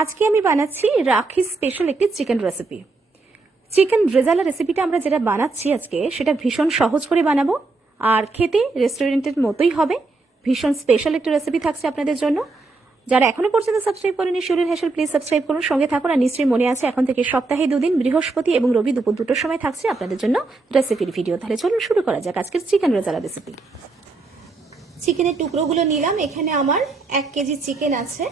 আজকে আমি বানাচ্ছি রাখি স্পেশাল একটি চিকেন রেসিপি। চিকেন রেজালা রেসিপিটা আমরা যেটা বানাচ্ছি আজকে সেটা ভীষণ সহজ করে বানাবো আর খেতে রেস্টুরেন্টের মতোই হবে। ভীষণ স্পেশাল একটা রেসিপি থাকছে আপনাদের জন্য। যারা এখনো পর্যন্ত সাবস্ক্রাইব করেনি শিউলির হেসেল প্লিজ সাবস্ক্রাইব করুন, সঙ্গে থাকুন। আর নিশ্চয়ই মনে আছে এখন থেকে সপ্তাহে 2 দিন বৃহস্পতি এবং রবি দুপুর 2টোর সময় থাকছে আপনাদের জন্য রেসিপির ভিডিও। তাহলে চলুন শুরু করা যাক আজকের চিকেন রেজালা রেসিপি। চিকেনের টুকরোগুলো নিলাম। এখানে আমার 1 কেজি চিকেন আছে,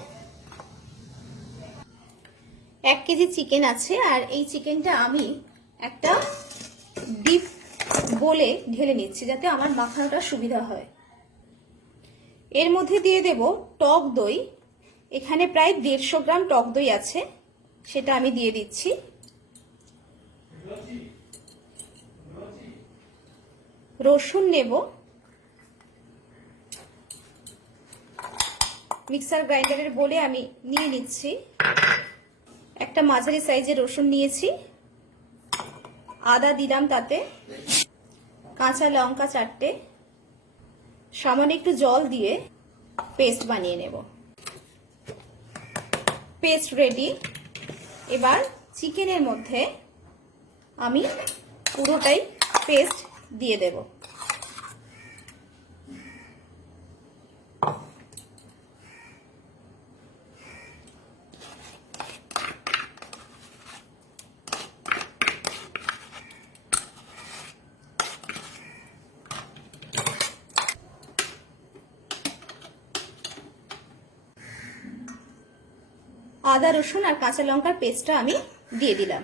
1 কেজি চিকেন আছে। আর এই চিকেনটা আমি একটা ডিপ বলে ঢেলে নিচ্ছি যাতে আমার মাখানোটা সুবিধা হয়। এর মধ্যে দিয়ে দেব টক দই। এখানে প্রায় 150 গ্রাম টক দই আছে, সেটা আমি দিয়ে দিচ্ছি। রসুন নেব, মিক্সার গ্রাইন্ডারের বলে আমি নিয়ে নিচ্ছি। একটা মাঝারি সাইজের রসুন নিয়েছি। আদা দিলাম তাতে, কাঁচা লঙ্কা 4টে, সামান্য একটু জল দিয়ে পেস্ট বানিয়ে নেব। Paste ready. এবার চিকেনের মধ্যে আমি পুরোটাই পেস্ট দিয়ে দেব। আদা রসুন আর কাঁচা লঙ্কার পেস্টটা আমি দিয়ে দিলাম।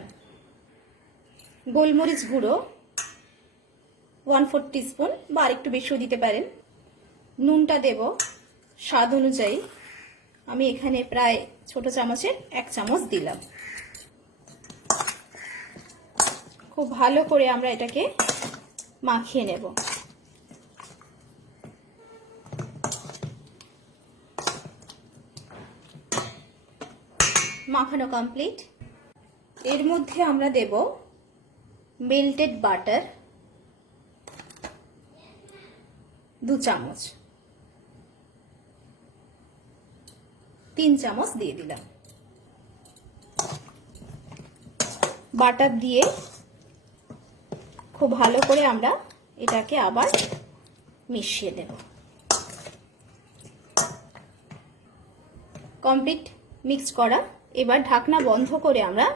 গোলমরিচ গুঁড়ো 1/4 টিস্পুন বা আরেকটু বেশিও দিতে পারেন। নুনটা দেব স্বাদ অনুযায়ী। আমি এখানে প্রায় ছোট চামচের 1 চামচ দিলাম। খুব ভালো করে আমরা এটাকে মাখিয়ে নেব। মাখানো কমপ্লিট। এর মধ্যে আমরা দেব মেল্টেড বাটার 2 চামচ, 3 চামচ দিয়ে দিলাম। বাটার দিয়ে খুব ভালো করে আমরা এটাকে আবার মিশিয়ে দেব। কমপ্লিট মিক্স করা। এবার ঢাকনা বন্ধ করে আমরা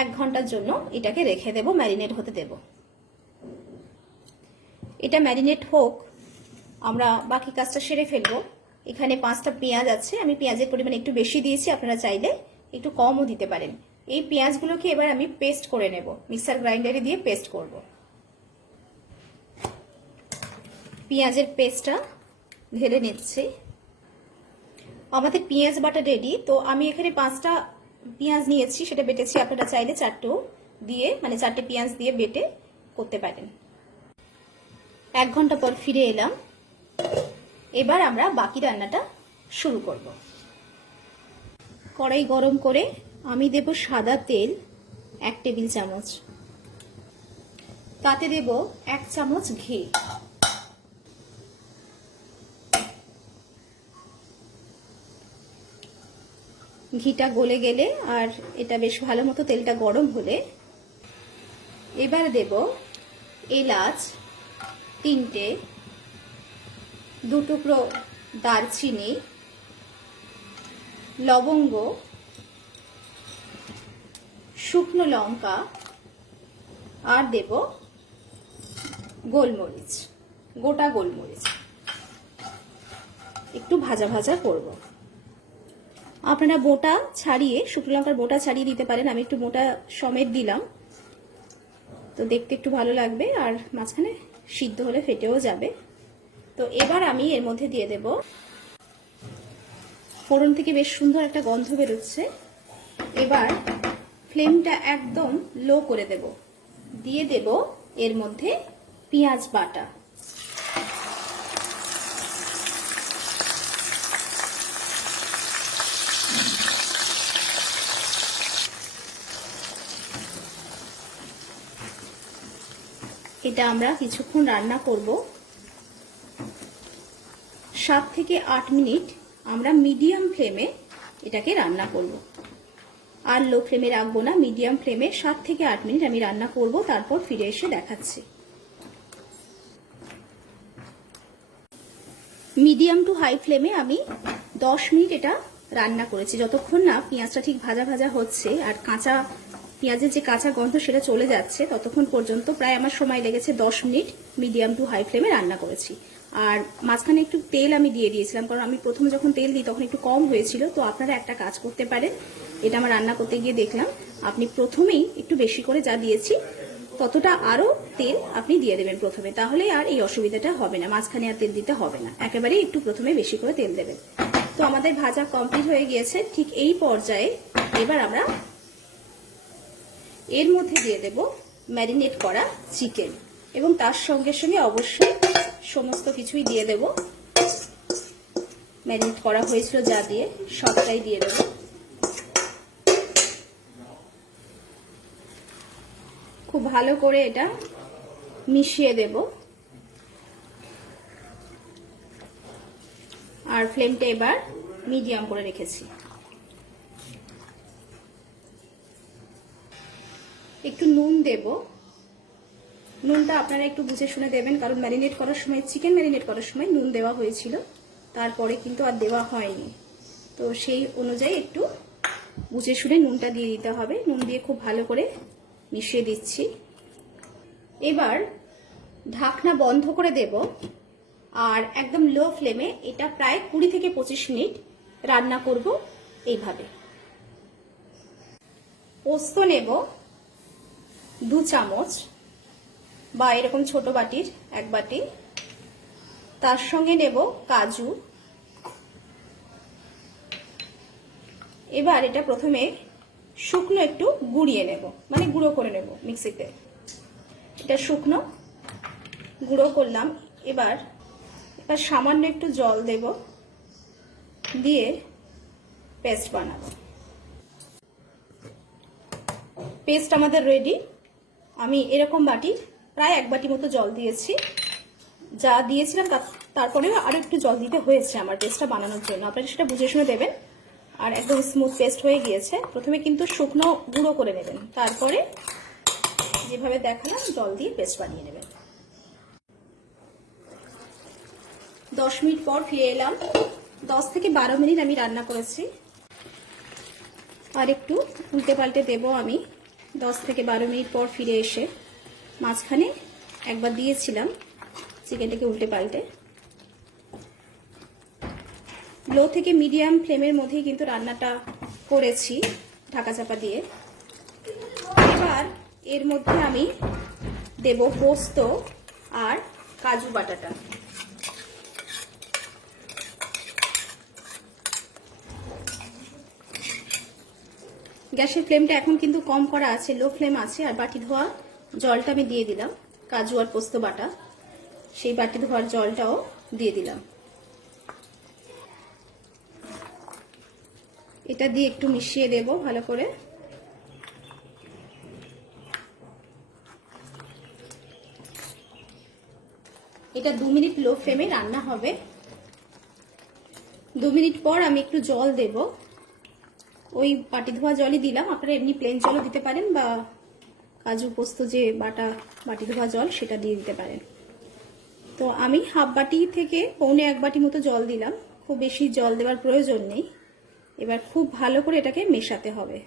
1 ঘন্টার জন্য এটাকে রেখে দেব, ম্যারিনেট হতে দেব। এটা ম্যারিনেট হোক, আমরা বাকি কাজটা সেরে ফেলবো। এখানে 5টা পেঁয়াজ আছে, আমি পেঁয়াজের পরিমাণ একটু বেশি দিয়েছি, আপনারা চাইলে একটু কমও দিতে পারেন। এই পেঁয়াজগুলোকে এবার আমি পেস্ট করে নেব, মিক্সার গ্রাইন্ডারে দিয়ে পেস্ট করব। পেঁয়াজের পেস্টটা ঢেলে নিচ্ছি। আমাদের পেঁয়াজ বাটা রেডি। তো আমি এখানে 5টা পেঁয়াজ নিয়েছি, সেটা বেটেছি। আপনারা চাইলে 4টো দিয়ে, মানে 4টে পেঁয়াজ দিয়ে বেটে করতে পারেন। 1 ঘন্টা পর ফিরে এলাম। এবার আমরা বাকি রান্নাটা শুরু করব। কড়াই গরম করে আমি দেব সাদা তেল 1 টেবিল চামচ, তাতে দেব 1 চামচ ঘি। ঘিটা গলে গেলে আর এটা বেশ ভালো মতো তেলটা গরম হলে এবার দেব এলাচ 3টে, 2 টুকরো দারচিনি, লবঙ্গ, শুকনো লঙ্কা আর দেব গোলমরিচ, গোটা গোলমরিচ। একটু ভাজা ভাজা করব। আপনারা বোটা ছাড়িয়ে, শুকনো লঙ্কার বোটা ছাড়িয়ে দিতে পারেন। আমি একটু বোটা সমেত দিলাম, তো দেখতে একটু ভালো লাগবে আর মাঝখানে সিদ্ধ হলে ফেটেও যাবে। তো এবার আমি এর মধ্যে দিয়ে দেব, ফোড়ন থেকে বেশ সুন্দর একটা গন্ধ বেরোচ্ছে। এবার ফ্লেমটা একদম লো করে দেব। দিয়ে দেব এর মধ্যে পেঁয়াজ বাটা। এটা আমরা কিছুক্ষণ রান্না করব। 7 থেকে 8 মিনিট আমরা মিডিয়াম ফ্লেমে এটাকে রান্না করব। আর লো ফ্লেমে রাখবো না, মিডিয়াম ফ্লেমে 7 থেকে 8 মিনিট আমি রান্না করব, তারপর ফিরে এসে দেখাচ্ছি। মিডিয়াম টু হাই ফ্লেমে আমি 10 মিনিট এটা রান্না করেছি। যতক্ষণ না পেঁয়াজটা ঠিক ভাজা ভাজা হচ্ছে আর কাঁচা পেঁয়াজের যে কাঁচা গন্ধ সেটা চলে যাচ্ছে, ততক্ষণ পর্যন্ত প্রায় আমার সময় লেগেছে 10 মিনিট মিডিয়াম টু হাই ফ্লেমে রান্না করেছি। আর মাঝখানে একটু তেল আমি দিয়ে দিয়েছিলাম, কারণ আমি প্রথমে যখন তেল দিই তখন একটু কম হয়েছিল। তো আপনারা একটা কাজ করতে পারেন, এটা আমার রান্না করতে গিয়ে দেখলাম, আপনি প্রথমেই একটু বেশি করে যা দিয়েছি ততটা আরো তেল আপনি দিয়ে দেবেন প্রথমে, তাহলে আর এই অসুবিধাটা হবে না, মাঝখানে আর তেল দিতে হবে না, একেবারে একটু প্রথমে বেশি করে তেল দেবেন। তো আমাদের ভাজা কমপ্লিট হয়ে গিয়েছে। ঠিক এই পর্যায়ে এবার আমরা এর মধ্যে দিয়ে দেব ম্যারিনেট করা চিকেন, এবং তার সঙ্গে সঙ্গে অবশ্যই সমস্ত কিছুই দিয়ে দেব। ম্যারিনেট করা হয়েছিল যা দিয়ে সবটাই দিয়ে দেব। খুব ভালো করে এটা মিশিয়ে দেব, আর ফ্লেমটা এবার মিডিয়াম করে রেখেছি। একটু নুন দেব, নুনটা আপনারা একটু বুঝে শুনে দেবেন, কারণ ম্যারিনেট করার সময়, চিকেন ম্যারিনেট করার সময় নুন দেওয়া হয়েছিল, তারপরে কিন্তু আর দেওয়া হয়নি। তো সেই অনুযায়ী একটু বুঝে শুনে নুনটা দিয়ে দিতে হবে। নুন দিয়ে খুব ভালো করে মিশিয়ে দিচ্ছি। এবার ঢাকনা বন্ধ করে দেব, আর একদম লো ফ্লেমে এটা প্রায় 20 থেকে 25 মিনিট রান্না করব এইভাবে। পোস্ত নেব 2 চামচ, বা এরকম ছোট বাটির 1 বাটি। তার সঙ্গে নেব কাজু। এবার এটা প্রথমে শুকনো একটু গুঁড়িয়ে নেব, মানে গুঁড়ো করে নেব মিক্সিতে। এটা শুকনো গুঁড়ো করলাম। এবার সামান্য একটু জল দেব, দিয়ে পেস্ট বানাবো। পেস্ট আমাদের রেডি। আমি এরকম বাটি প্রায় 1 বাটি মতো জল দিয়েছি, যা দিয়েছিলাম তারপরেও আরো একটু জল দিতে হয়েছে আমার পেস্টটা বানানোর জন্য, আপনারা সেটা বুঝে শুনে দেবেন। আর একদম স্মুথ পেস্ট হয়ে গিয়েছে। প্রথমে কিন্তু শুকনো গুঁড়ো করে নেবেন, তারপরে যেভাবে দেখালাম জল দিয়ে পেস্ট বানিয়ে নেবেন। 10 মিনিট পর ফিরে এলাম। 10 থেকে 12 মিনিট আমি রান্না করেছি, আর একটু উল্টে পাল্টে দেবো আমি। 10 থেকে 12 মিনিট পর ফিরে এসে, মাঝখানে একবার দিয়েছিলাম চিকেনটাকে উল্টে পাল্টে। লো থেকে মিডিয়াম ফ্লেমের মধ্যেই কিন্তু রান্নাটা করেছি ঢাকা চাপা দিয়ে। এবার এর মধ্যে আমি দেব পোস্ত আর কাজু বাটাটা। গ্যাসের ফ্লেমটা এখন কিন্তু কম করা আছে, লো ফ্লেম আছে। আর বাটি ধোয়া জলটা আমি দিয়ে দিলাম, কাজু আর পোস্ত বাটা, সেই বাটি ধোয়ার জলটাও দিয়ে দিলাম। এটা দিয়ে একটু মিশিয়ে দেব ভালো করে। এটা 2 মিনিট লো ফ্লেমে রান্না হবে। 2 মিনিট পর আমি একটু জল দেব, ওই বাটি ধোয়া জলই দিলাম। আপনারা এমনি প্লেন জলও দিতে পারেন, বা কাজু পোস্ত যে বাটা বাটি ধোয়া জল সেটা দিয়ে দিতে পারেন। তো আমি হাফ বাটি থেকে পৌনে 1 বাটি মতো জল দিলাম, খুব বেশি জল দেওয়ার প্রয়োজন নেই। এবার খুব ভালো করে এটাকে মেশাতে হবে।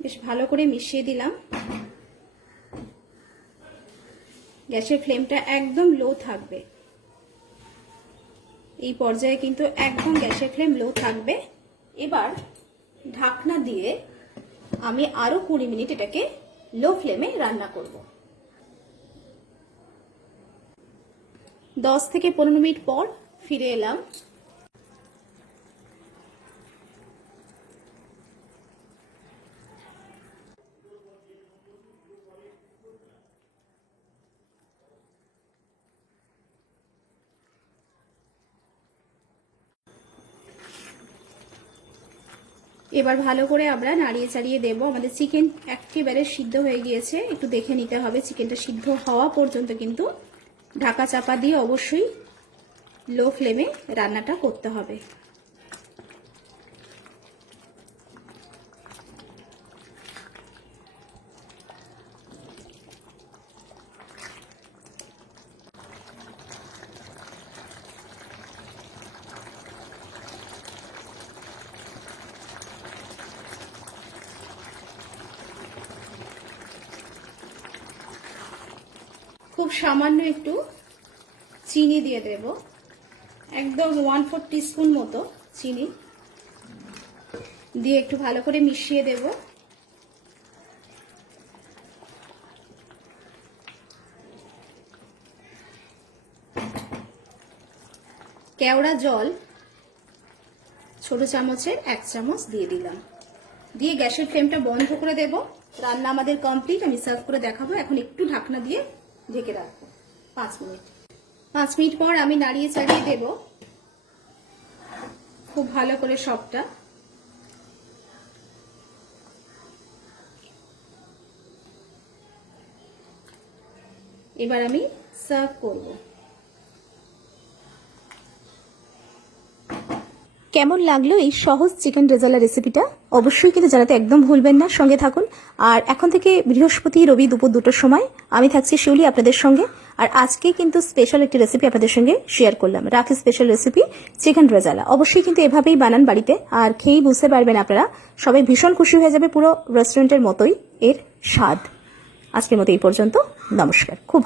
বেশ ভালো করে মিশিয়ে দিলাম। গ্যাসের ফ্লেমটা একদম লো থাকবে, এই পর্যায়ে কিন্তু একদম গ্যাসের ফ্লেম লো থাকবে। এবার ঢাকনা দিয়ে আমি আরো 20 মিনিট এটাকে লো ফ্লেমে রান্না করব। 10 থেকে 15 মিনিট পর ফিরে এলাম। এবার ভালো করে আমরা নাড়িয়ে চাড়িয়ে দেব। আমাদের চিকেন একেবারে সিদ্ধ হয়ে গিয়েছে, একটু দেখে নিতে হবে। চিকেনটা সিদ্ধ হওয়া পর্যন্ত কিন্তু ঢাকা চাপা দিয়ে অবশ্যই লো ফ্লেমে রান্নাটা করতে হবে। খুব সামান্য একটু চিনি দিয়ে দেব, একদম 1/4 টিস্পুন মতো চিনি দিয়ে একটু ভালো করে মিশিয়ে দেব। কেওড়া জল ছোট চামচের 1 চামচ দিয়ে দিলাম, দিয়ে গ্যাসের ফ্লেমটা বন্ধ করে দেব। রান্না আমাদের কমপ্লিট, আমি সার্ভ করে দেখাবো। এখন একটু ঢাকনা দিয়ে ঢেকে রাখবো 5 মিনিট। 5 মিনিট পর আমি নাড়িয়ে চাড়িয়ে দেব খুব ভালো করে সবটা। এবার আমি সার্ভ করব। কেমন লাগলো এই সহজ চিকেন রেজালা রেসিপিটা? অবশ্যই কিন্তু জানাতে একদম ভুলবেন না, সঙ্গে থাকুন। আর এখন থেকে বৃহস্পতি রবি দুপুর 2টোর সময় আমি থাকছি শিউলি আপনাদের সঙ্গে। আর আজকে কিন্তু স্পেশাল একটি রেসিপি আপনাদের সঙ্গে শেয়ার করলাম, রাখি স্পেশাল রেসিপি চিকেন রেজালা। অবশ্যই কিন্তু এভাবেই বানান বাড়িতে, আর খেয়েই বুঝতে পারবেন আপনারা, সবাই ভীষণ খুশি হয়ে যাবে। পুরো রেস্টুরেন্টের মতোই এর স্বাদ। আজকের মতো এই পর্যন্ত, নমস্কার। খুব